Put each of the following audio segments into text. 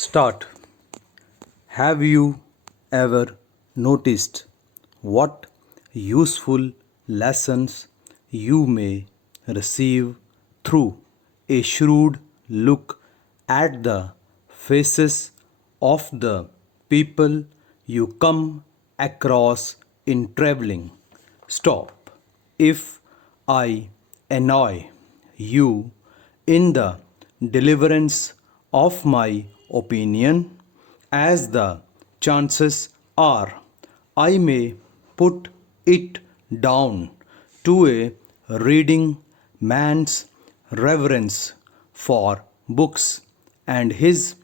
Start. Have you ever noticed what useful lessons you may receive through a shrewd look at the faces of the people you come across in traveling? Stop. If I annoy you in the deliverance of my opinion, as the chances are I may put it down to a reading man's reverence for books and his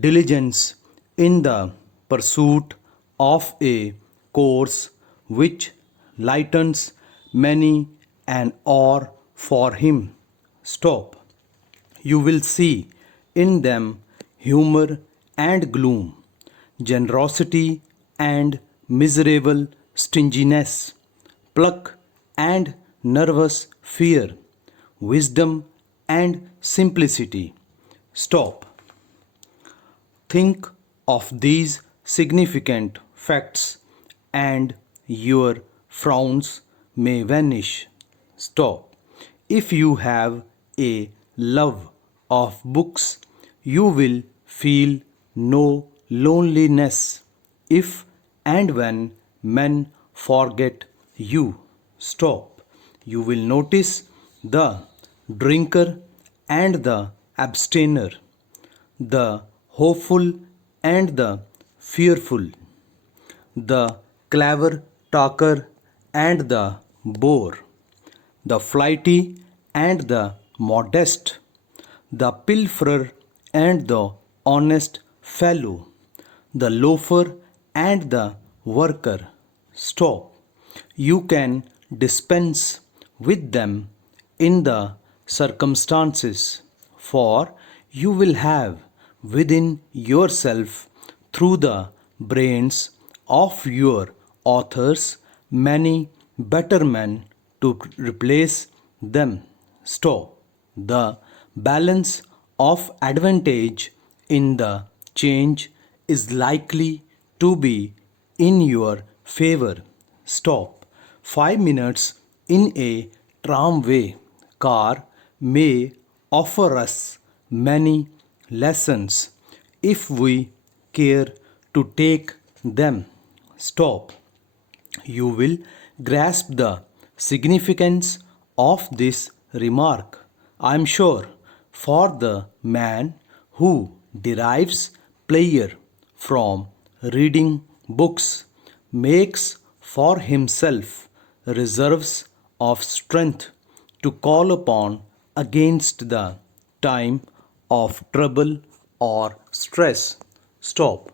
diligence in the pursuit of a course which lightens many an hour for him. Stop. You will see in them humor and gloom, generosity and miserable stinginess, pluck and nervous fear, wisdom and simplicity. Stop. Think of these significant facts and your frowns may vanish. Stop. If you have a love of books, you will feel no loneliness if and when men forget you. Stop. You will notice the drinker and the abstainer, the hopeful and the fearful, the clever talker and the bore, the flighty and the modest, the pilferer and the honest fellow, the loafer and the worker. Stop. You can dispense with them in the circumstances, for you will have within yourself, through the brains of your authors, many better men to replace them. Stop. The balance of advantage in the change is likely to be in your favor. Stop. 5 minutes in a tramway car may offer us many lessons if we care to take them. Stop. You will grasp the significance of this remark, I am sure, for the man who derives pleasure from reading books makes for himself reserves of strength to call upon against the time of trouble or stress. Stop.